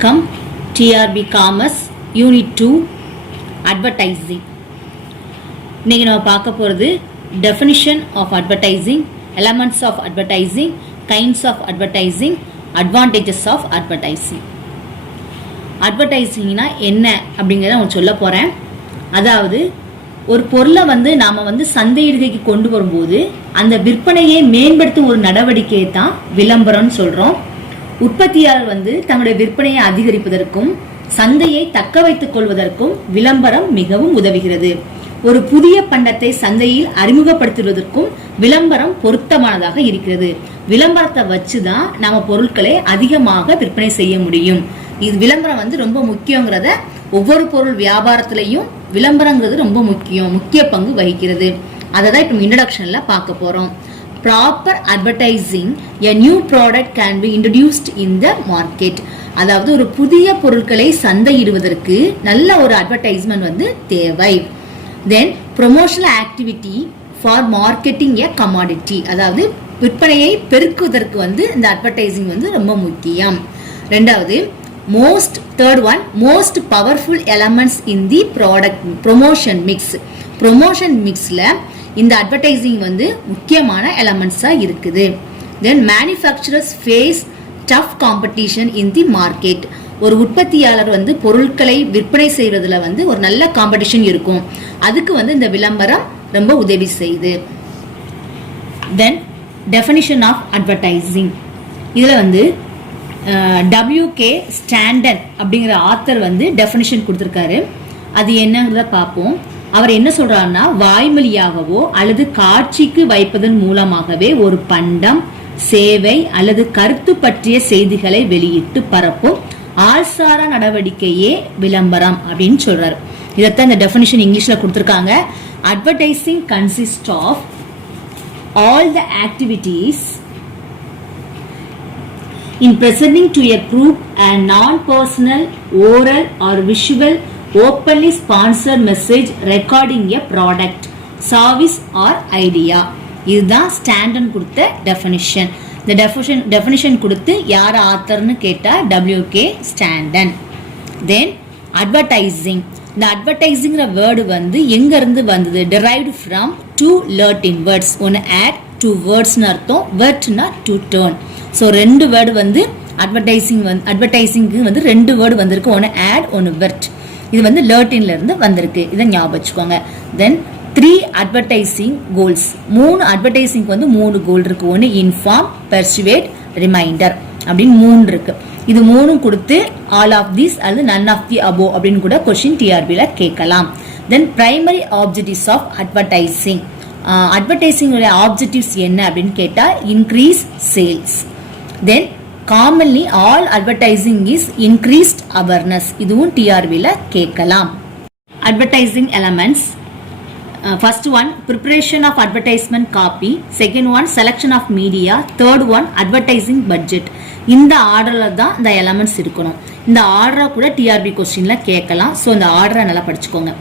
வணக்கம். TRB commerce unit 2 advertising. இன்னைக்கு நம்ம பார்க்க போகிறது definition of advertising, elements of advertising, kinds of advertising, advantages of advertising. அட்வர்டைசிங்னா என்ன அப்படிங்கிறத நான் சொல்ல போகிறேன். அதாவது ஒரு பொருளை நாம் சந்தையிடுகைக்கு கொண்டு வரும்போது அந்த விற்பனையை மேம்படுத்தும் ஒரு நடவடிக்கையை தான் விளம்பரம்னு சொல்கிறோம். உற்பத்தியாளர் தங்களுடைய விற்பனையை அதிகரிப்பதற்கும் சந்தையை தக்க வைத்துக் கொள்வதற்கும் விளம்பரம் மிகவும் உதவுகிறது. ஒரு புதிய பண்டத்தை சந்தையில் அறிமுகப்படுத்துவதற்கும் விளம்பரம் பொருத்தமானதாக இருக்கிறது. விளம்பரத்தை வச்சுதான் நாம பொருட்களை அதிகமாக விற்பனை செய்ய முடியும். இது விளம்பரம் ரொம்ப முக்கியங்கிறத ஒவ்வொரு பொருள் வியாபாரத்திலையும் விளம்பரங்கிறது ரொம்ப முக்கிய பங்கு வகிக்கிறது. அதை தான் இப்போ இன்ட்ரோடக்ஷன்ல பார்க்க போறோம். Proper advertising, a new product can be introduced in the market. அதாவது ஒரு புதிய பொருட்களை சந்தையிடுவதற்கு நல்ல ஒரு அட்வர்டைஸ்மெண்ட் தேவை. Then promotional activity for marketing a commodity. அதாவது விற்பனையை பெருக்குவதற்கு இந்த அட்வர்டைசிங் ரொம்ப முக்கியம். ரெண்டாவது third one, most powerful elements in the product promotion mix. promotion mixல இந்த அட்வர்டைசிங் முக்கியமான எலமெண்ட்ஸா இருக்குது. Then manufacturers face tough competition in the market. ஒரு உற்பத்தியாளர் பொருட்களை விற்பனை செய்யறதுல ஒரு நல்ல காம்படிஷன் இருக்கும். அதுக்கு இந்த விளம்பரம் ரொம்ப உதவி செய்யுது. தென் டெஃபினிஷன் ஆஃப் அட்வர்டைசிங். இதுல WK ஸ்டாண்டன் அப்படிங்கிற ஆத்தர் டெஃபினிஷன் கொடுத்திருக்காரு. அது என்னங்கிறத பார்ப்போம். அவர் என்ன சொல்றாருன்னா, வாய்மொழியாகவோ அல்லது காட்சிக்கு வைப்பதன் மூலமாகவே ஒரு பண்டம், சேவை அல்லது கருத்து பற்றிய செய்திகளை வெளியிட்டு பரப்பும் ஆள்சாரா நடவடிக்கையே விளம்பரம் அப்படின்னு சொல்றாரு. இதைத்தான் இந்த டெஃபினிஷன் இங்கிலீஷ்ல கொடுத்திருக்காங்க. Advertising consist of all the activities in presenting to a group a non-personal, oral or visual openly sponsored message regarding a product, service or idea. இதுதான் ஸ்டாண்டன் கொடுத்த டெஃபினிஷன். இந்த டெஃபினிஷன் கொடுத்து யார் ஆத்தர்னு கேட்டா WK ஸ்டாண்டன். தென் advertising. இந்த அட்வர்டைசிங்கிற word எங்க இருந்து வந்தது? derived from two Latin words. ஒன்னு add, two wordsனு அர்த்தம், vertனா to turn. ஸோ ரெண்டு வேர்டு அட்வர்டைசிங்க்கு ரெண்டு வேர்டு வந்திருக்கு. ஒன்று ஆட், ஒன்று வெர்ட். இது லேட்டின்ல இருந்து வந்திருக்கு. இதை ஞாபகம் வச்சுக்கோங்க. தென் 3 அட்வர்டைசிங் கோல்ஸ். 3 அட்வர்டைசிங் 3 கோல் இருக்கு. ஒன்று இன்ஃபார்ம், பெர்சுவேட், ரிமைண்டர் அப்படின்னு 3 இருக்கு. இது 3 கொடுத்து ஆல் ஆஃப் திஸ் அல்லது நன் ஆஃப் தி அபோ அப்படின்னு கூட கொஸ்டின் டிஆர்பில கேட்கலாம். Then primary objectives of advertising. Advertising objectives என்ன அப்படின்னு கேட்டா increase sales. Then commonly all advertising is increased awareness. இதுவும் டிஆர்பில கேட்கலாம். Advertising elements. First one, preparation of advertisement copy. Second one, selection of media. Third one, advertising budget. இந்த ஆர்டர்ல தான் இந்த elements இருக்கணும். இந்த ஆர்டரை கூட டிஆர்பி கொஸ்டின்ல கேட்கலாம். ஸோ இந்த ஆர்டரை நல்லா படிச்சுக்கோங்க.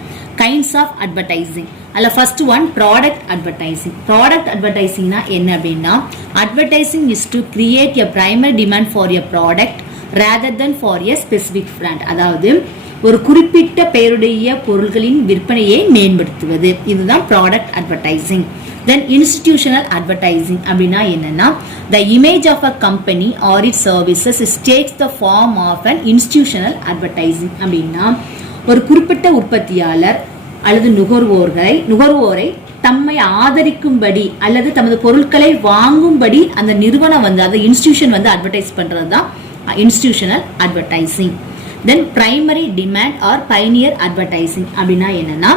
Kinds of advertising. அதில் first one product advertising. Product அட்வர்டைசிங்னா என்ன அப்படின்னா, advertising is to create a primary demand for a product rather then for a specific brand. அதாவது ஒரு குறிப்பிட்ட பெயருடைய பொருட்களின் விற்பனையை மேம்படுத்துவது. இதுதான் product advertising. Then institutional advertising அப்படின்னா என்னன்னா, the image of a company or its services takes the form of an institutional advertising. அப்படின்னா ஒரு குறிப்பிட்ட உற்பத்தியாளர் அல்லது நுகர்வோரை தம்மை ஆதரிக்கும்படி அல்லது தமது பொருட்களை வாங்கும்படி அந்த நிறுவனம் அந்த இன்ஸ்டிடியூஷன் அட்வர்டைஸ் பண்றது தான் institutional advertising. Then primary demand or pioneer advertising அப்படின்னா என்னன்னா,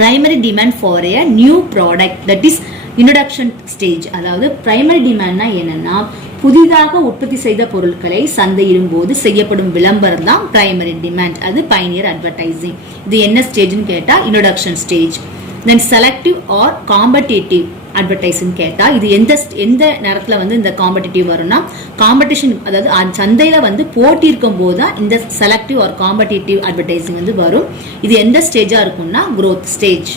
primary demand for a new product, that is introduction stage. அதாவது பிரைமரி டிமாண்ட்னா என்னன்னா, புதிதாக உற்பத்தி செய்த பொருட்களை சந்தையிடும் போது செய்யப்படும் விளம்பரம் தான் பிரைமரி டிமாண்ட். அது பைனியர் அட்வர்டைசிங். இது என்ன ஸ்டேஜ்னு கேட்டா இன்ட்ரோடக்ஷன் ஸ்டேஜ். தென் செலக்டிவ் ஆர் காம்படிட்டிவ் அட்வர்டைசிங் கேட்டா இது எந்த நேரத்துல இந்த காம்படிட்டிவ் வரும்னா, காம்படிஷன் அதாவது சந்தையில போட்டி இருக்கும் போது தான் இந்த செலக்டிவ் ஆர் காம்படிட்டிவ் அட்வர்டைசிங் வரும். இது எந்த ஸ்டேஜா இருக்கும்னா growth stage.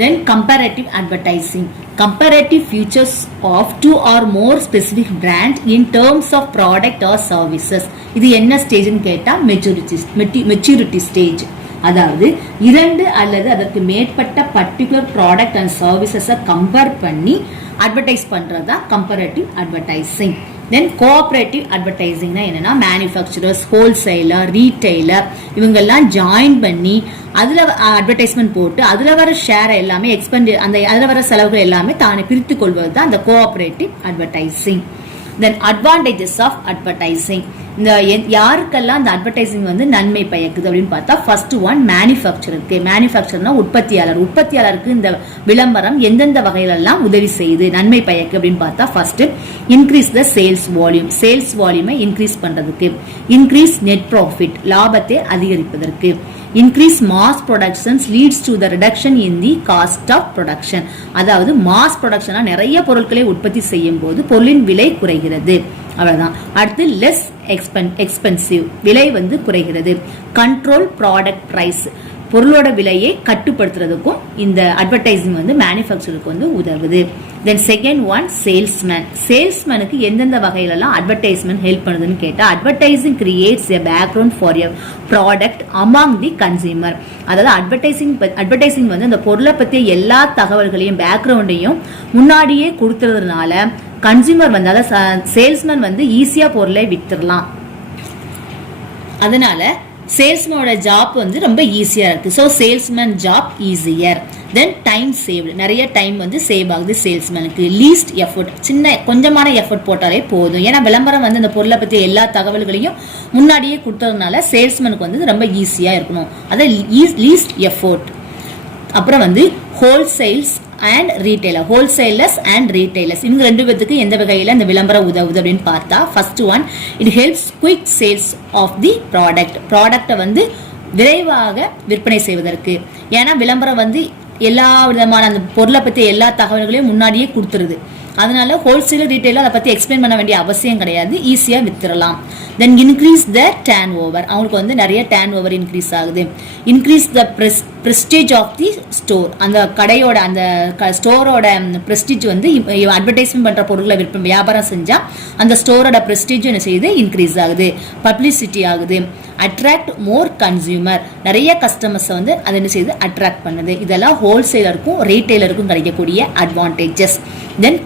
Then comparative advertising. Comparative features of two or more specific brand in terms of product or services. இது என்ன ஸ்டேஜ்னு கேட்டா மெச்சூரிட்டி ஸ்டேஜ். அதாவது இரண்டு அல்லது அதற்கு மேற்பட்ட பர்டிகுலர் ப்ராடக்ட் அண்ட் சர்வீசஸை கம்பேர் பண்ணி அட்வர்டைஸ் பண்றதா கம்பேரேட்டிவ் அட்வர்டைசிங். தென் கோஆபரேட்டிவ் அட்வர்டைசிங்னா என்னன்னா மேனுஃபேக்சரர்ஸ், ஹோல்சேலர், ரீட்டைலர் இவங்கெல்லாம் ஜாயின் பண்ணி அதுல அட்வர்டைஸ்மெண்ட் போட்டு அதுல வர ஷேர் எல்லாமே அதுல வர செலவுகள் எல்லாமே தானே பிரித்து கொள்வது தான் அந்த cooperative advertising. Then advantages of advertising. இந்த யாருக்கெல்லாம் இந்த அட்வர்டைசிங் வந்து நன்மை பயக்குது அப்படின்னு பார்த்தா ஃபர்ஸ்ட் ஒன் மேனுஃபேக்சருக்கு. மேனுஃபேக்சர்னா உற்பத்தியாளருக்கு இந்த விளம்பரம் எந்தெந்த வகையிலெல்லாம் உதவி செய்யுது, நன்மை பயக்கு அப்படின்னு பார்த்தா ஃபர்ஸ்ட் இன்க்ரீஸ் த சேல்ஸ் வால்யூமை இன்க்ரீஸ் பண்றதுக்கு, இன்க்ரீஸ் நெட் ப்ராஃபிட் லாபத்தை அதிகரிப்பதற்கு, increase mass productions leads to the reduction in the cost of production. அதாவது மாஸ் ப்ரொடக்ஷனா நிறைய பொருட்களை உற்பத்தி செய்யும் போது பொருளின் விலை குறைகிறது. அவ்வளவுதான். அடுத்து லெஸ் எக்ஸ்பென்சிவ் விலை வந்து குறைகிறது. கண்ட்ரோல் ப்ராடக்ட் பிரைஸ் பொருளோட விலையை கட்டுப்படுத்துறதுக்கும் இந்த அட்வர்டைசிங் வந்து மேனுஃபேக்சருக்கு வந்து உதவுது. தென் செகண்ட் ஒன் சேல்ஸ்மேனுக்கு எந்தெந்த வகையிலலாம் அட்வர்டைஸ்மெண்ட் ஹெல்ப் பண்ணுதுன்னு கேட்டா advertising creates a background for a product among the consumer. அதாவது அட்வர்டைசிங் வந்து அந்த பொருளை பற்றிய எல்லா தகவல்களையும் பேக்ரவுண்டையும் முன்னாடியே கொடுத்துறதுனால கன்சியூமர் வந்து அதாவது சேல்ஸ்மேன் வந்து ஈஸியா பொருளை வித்துடலாம். அதனால சேல்ஸ்மேனோட ஜாப் வந்து ரொம்ப ஈஸியா இருக்கு. So salesman job easier. தென் டைம் சேவ்டு, நிறைய டைம் வந்து சேவ் ஆகுது சேல்ஸ்மேனுக்கு. லீஸ்ட் எஃபர்ட், கொஞ்சமான எஃபர்ட் போட்டாலே போதும். ஏன்னா விளம்பரம் வந்து அந்த பொருளை பற்றி எல்லா தகவல்களையும் முன்னாடியே கொடுத்ததுனால சேல்ஸ்மேனுக்கு வந்து ரொம்ப ஈஸியா இருக்கணும். அதான் லீஸ்ட் எஃபர்ட். அப்புறம் வந்து wholesales and retailer, wholesalers and retailers இவங்க ரெண்டு பேருக்கு எந்த வகையில இந்த விளம்பரம் உதவுது அப்படின்னு பார்த்தா first one it helps quick sales of the ப்ராடக்டை வந்து விரைவாக விற்பனை செய்வதற்கு. ஏன்னா விளம்பரம் வந்து எல்லா விதமான அந்த பொருளை பற்றி எல்லா தகவல்களையும் முன்னாடியே கொடுத்துருது. அதனால ஹோல்சேலர் ரீட்டைலர் அதை பற்றி எக்ஸ்பிளைன் பண்ண வேண்டிய அவசியம் கிடையாது, ஈஸியாக வித்துடலாம். Then increase the turnover, அவங்களுக்கு வந்து நிறைய டர்ன் ஓவர் இன்க்ரீஸ் ஆகுது. Increase the prestige of the store, அந்த கடையோட அந்த ஸ்டோரோட பிரஸ்டீஜ் வந்து அட்வர்டைஸ்மெண்ட் பண்ற பொருட்களை வியாபாரம் செஞ்சா அந்த ஸ்டோரோட பிரஸ்டீஜ் என்ன செய்யுது, இன்க்ரீஸ் ஆகுது. பப்ளிசிட்டி ஆகுது. அட்ராக்ட் மோர் கன்சியூமர், நிறைய கஸ்டமர்ஸ் வந்து அது என்ன செய்யுது, அட்ராக்ட் பண்ணுது. இதெல்லாம் ஹோல்சேலருக்கும் ரீட்டைலருக்கும் கிடைக்கக்கூடிய அட்வான்டேஜஸ். தென்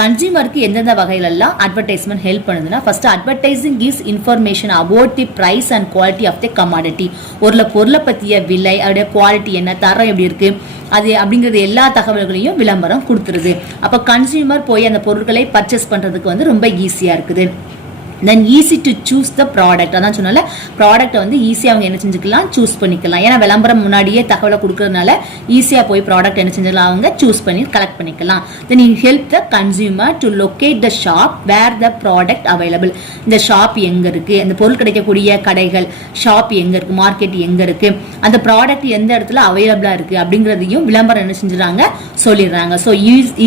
கன்சியூமருக்கு எந்தெந்த வகையிலெல்லாம் அட்வர்டைஸ்மெண்ட் ஹெல்ப் பண்ணுதுன்னா first advertising gives information about the price and quality of the commodity. ஒரு பொருளை பற்றிய விலை, அதோடைய குவாலிட்டி என்ன, தரம் எப்படி இருக்கு அது அப்படிங்கிறது எல்லா தகவல்களையும் விளம்பரம் கொடுத்துருது. அப்போ கன்சியூமர் போய் அந்த பொருட்களை பர்ச்சேஸ் பண்றதுக்கு வந்து ரொம்ப ஈஸியா இருக்குது. Then easy to choose the product, அதான் சொன்னால ப்ராடக்ட்டை வந்து ஈஸியாக அவங்க என்ன செஞ்சுக்கலாம், சூஸ் பண்ணிக்கலாம். ஏன்னா விளம்பரம் முன்னாடியே தகவலை கொடுக்கறதுனால ஈஸியாக போய் ப்ராடக்ட் என்ன செஞ்சுக்கலாம், அவங்க சூஸ் பண்ணி கலெக்ட் பண்ணிக்கலாம். Then it help the consumer to locate the shop where the product available. இந்த ஷாப் எங்க இருக்கு, அந்த பொருள் கிடைக்கக்கூடிய கடைகள், ஷாப் எங்க இருக்கு, மார்க்கெட் எங்க இருக்கு, அந்த ப்ராடக்ட் எந்த இடத்துல அவைலபிளா இருக்கு அப்படிங்கிறதையும் விளம்பரம் என்ன செஞ்சுறாங்க, சொல்லிடுறாங்க. ஸோ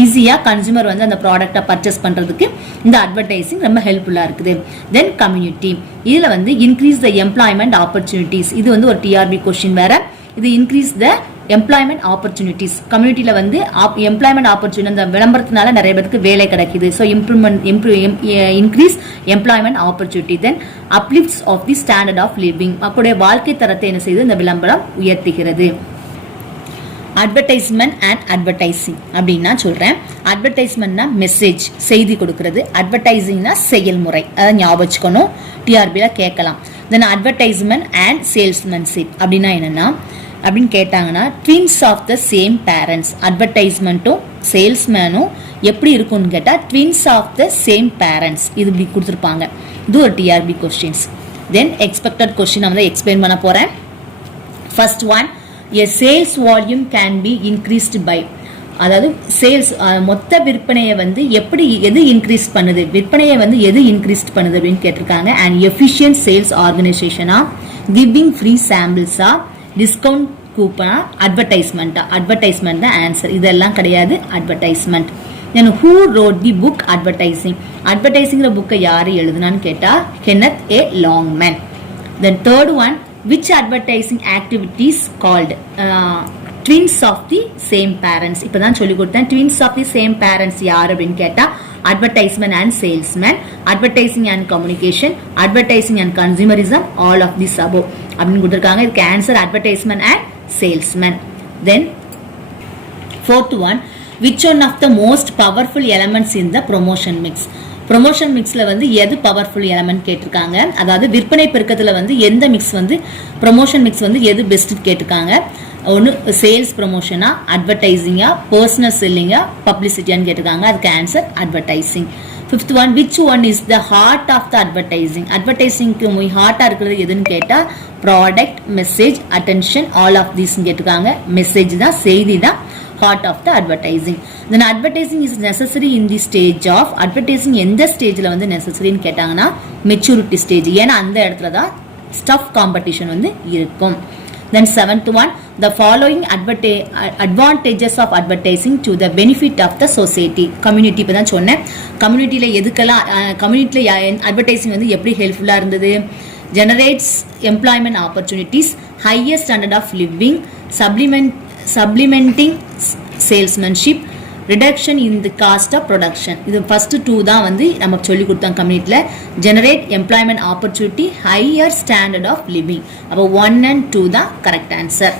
ஈஸியாக கன்சியூமர் வந்து அந்த ப்ராடக்டை பர்ச்சேஸ் பண்றதுக்கு இந்த அட்வர்டைசிங் ரொம்ப ஹெல்ப்ஃபுல்லா இருக்குது. தென் கம்யூனிட்டி, இதுல வந்து இன்க்ரீஸ் த எம்ப்ளாய்மெண்ட் ஆப்பர்ச்சுனிட்டிஸ். இது வந்து ஒரு டிஆர்பி கொஸ்டின் வேற. இது இன்க்ரீஸ் த எம்ப்ளாய்மெண்ட் ஆப்பர்ச்சுனிட்டிஸ். கம்யூனிட்டியில வந்து எம்ப்ளாய்மெண்ட் ஆப்பர்ச்சுனிட்டி, அந்த விளம்பரத்தினால நிறைய பேருக்கு வேலை கிடைக்குது. So increase employment opportunity. Then uplifts of the standard of living, மக்களுடைய வாழ்க்கை தரத்தை என்ன செய்து இந்த விளம்பரம் உயர்த்துகிறது. அட்வர்டைஸ்மெண்ட் அண்ட் அட்வர்டைசிங் அப்படின்னா சொல்றேன். அட்வர்டைஸ்மெண்ட்னா மெசேஜ், செய்தி கொடுக்கிறது. அட்வர்டைசிங்னா செயல்முறை, அதை ஞாபகம் வச்சுக்கணும், டிஆர்பியில கேட்கலாம். தென் அட்வர்டைஸ்மெண்ட் அண்ட் சேல்ஸ்மேன்ஷிப் அப்படின்னா என்னன்னா அப்படின்னு கேட்டாங்கன்னா twins of the same parents. அட்வர்டைஸ்மெண்ட்டும் சேல்ஸ்மேனும் எப்படி இருக்கும்னு கேட்டா twins of the same parents, இது இப்படி கொடுத்துருப்பாங்க. இது ஒரு TRB questions. Then expected question நான் வந்து எக்ஸ்பிளைன் பண்ண போறேன். First one, a sales volume can be increased by, அதாவது சேல்ஸ் மொத்த விற்பனையை வந்து எது இன்க்ரீஸ் பண்ணுது, விற்பனையை வந்து எது இன்க்ரீஸ் பண்ணுது அப்படின்னு கேட்டிருக்காங்க. அண்ட் எஃபிஷியன்ட் சேல்ஸ் ஆர்கனைசேஷனா, கிவிங் ஃப்ரீ சாம்பிள்ஸா, டிஸ்கவுண்ட் கூப்பனா, அட்வர்டைஸ்மெண்ட் தான் ஆன்சர். இதெல்லாம் கிடையாது advertisement. Then who wrote the book advertising? அட்வர்டைசிங்கிற புக்கை யாரு எழுதுனான்னு கேட்டா Kenneth A Longman. Then third one, which advertising activities called? Twins of the same parents. இப்பதான் சொல்லி கொடுத்தேன். Twins of the same parents யார் அப்படின்னு கேட்டா advertisement and salesman, advertising and communication, advertising and consumerism, all of this above அப்படின்னு கொடுத்திருக்காங்க. இதுக்கு answer advertisement and salesman. Then fourth one, which one of the most powerful elements in the promotion mix? Promotion மிக்ஸ்ல வந்து எது powerful element கேட்டிருக்காங்க. அதாவது விற்பனை பெருக்கத்துல வந்து எந்த மிக்ஸ் வந்து ப்ரொமோஷன் மிக்ஸ் வந்து எது பெஸ்ட் கேட்டிருக்காங்க. ஒன்று சேல்ஸ் ப்ரொமோஷனா, அட்வர்டைசிங்கா, பர்சனல் செல்லிங்கா, பப்ளிசிட்டியான்னு கேட்டிருக்காங்க. அதுக்கு answer advertising. Fifth one, which one is the heart of the advertising? அட்வர்டைசிங்க்கு ஹார்ட்டா இருக்கிறது எதுன்னு கேட்டா product, message, attention, all of these கேட்டிருக்காங்க. மெசேஜ் தான், செய்தி தான் heart of the advertising. Then advertising is necessary in the stage of, advertising எந்த ஸ்டேஜ்ல வந்து necessaryன்னு கேட்டாங்கன்னா மெச்சூரிட்டி ஸ்டேஜ். ஏன்னா அந்த இடத்துல தான் ஸ்டஃப் காம்படிஷன் வந்து இருக்கும். Then seventh one, the following advantages of advertising to the benefit of the society. Community இப்போ தான் சொன்னேன். கம்யூனிட்டியில எதுக்கெல்லாம் கம்யூனிட்டியில அட்வர்டைசிங் வந்து எப்படி ஹெல்ப்ஃபுல்லா இருந்தது? generates employment opportunities, higher standard of living, supplementing salesmanship, reduction in the cost of production. இது first two தான் வந்து நம்ம சொல்லி கொடுத்தோம் கம்யூனிட்டில. generate employment opportunity, higher standard of living. அப்போ 1 and 2 தான் correct answer.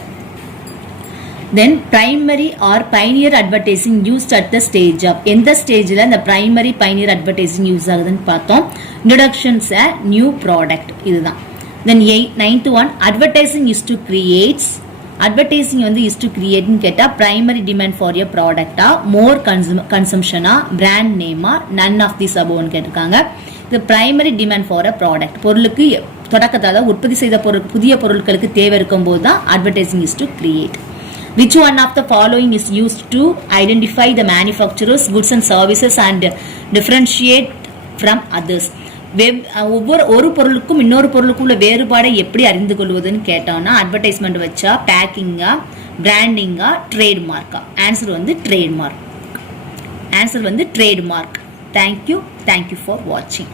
Then primary or pioneer advertising used at the stage of, எந்த ஸ்டேஜ்ல இந்த primary pioneer advertising யூஸ் ஆகுதுன்னு பார்த்தோம். introductions a new product, இதுதான். Then ninth one, advertising is to create, advertising வந்து is to create ன்னு கேட்டா primary demand for a product, more consumption, brand name, none of these above ன்னு கேட்டிருக்காங்க. இது primary demand for a product, பொருளுக்கு தொடக்கத்தால உற்பத்தி செய்த பொருள் புதிய பொருட்களுக்கு தேவை இருக்கும் போது தான் advertising is to create. Which one of the following is used to identify the manufacturers, goods and services and differentiate from others? ஒவ்வொரு ஒரு பொருளுக்கும் இன்னொரு பொருளுக்கும் உள்ள வேறுபாடை எப்படி அறிந்து கொள்வதுன்னு கேட்டோம்னா அட்வர்டைஸ்மெண்ட் வச்சா, பேக்கிங்கா, பிராண்டிங்கா, ட்ரேட்மார்க்கா? ஆன்சர் வந்து ட்ரேட்மார்க். ஆன்சர் வந்து ட்ரேட்மார்க். தேங்க்யூ ஃபார் வாட்சிங்.